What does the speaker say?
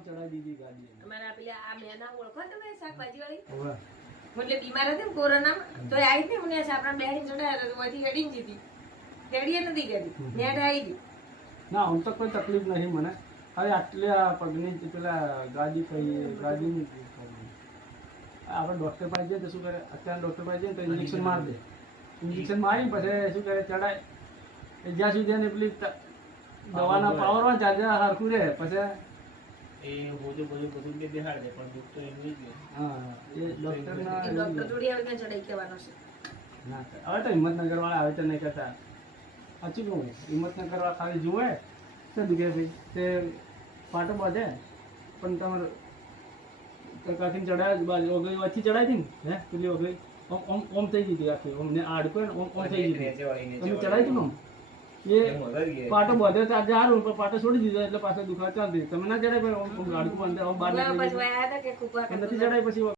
ચડાવી દીધી ગાડી અમારા પેલા આ મેના ઓળખો તમે શાકભાજી વાળી એટલે બીમાર હતી ને કોરોનામાં તો આવી ને મને આપણા બેડી ચડાયા તો વધી ગડીને જીતી ગડીએ નથી ગડી નેટ આવી ગઈ ના આમ તો કોઈ તકલીફ નહીં મને હવે આટલે આ પગની પેલા ગાડી કહીએ ગાડીની આપણે ડૉક્ટર પાસે જઈએ તો શું કરે અત્યારે ડૉક્ટર પાસે જઈએ તો ઇન્જેક્શન મારી દે ઇન્જેક્શન મારી પછી શું કરે ચડાય જ્યાં સુધી એને પેલી દવાના પાવરમાં ચાર્જર સરખું રહે પછી એ બધું બે દેખાડ દે પણ દુઃખ તો એમ નહીં જ હા એ ડૉક્ટરના ડોક્ટર જોડે આવે ક્યાં ચડાઈ કહેવાનો છે ના હવે તો હિંમતનગર વાળા આવે તો નહીં કરતા સાચું કહું હિંમતનગર વાળા ખાલી જુએ તો દુખે ભાઈ તે પાટો બાંધે પણ તમારે કાકીને ચડાવ્યા બાજુ ઓગળી વચ્ચે ચડાવી હતી ને હે પેલી ઓગળી ઓમ થઈ ગઈ આખી ઓમ ને આડકો ને ઓમ થઈ ગઈ તમે ચડાવી હતી ને એ પાટો બાંધ્યો તો આજે સારું પણ પાટો છોડી દીધો એટલે પાછો દુખાવા ચાલતી તમે ના ચડાય ભાઈ ઓમ ગાડકું બાંધે ઓમ બહાર પછી આયા હતા કે કુપા નથી ચડાય પછી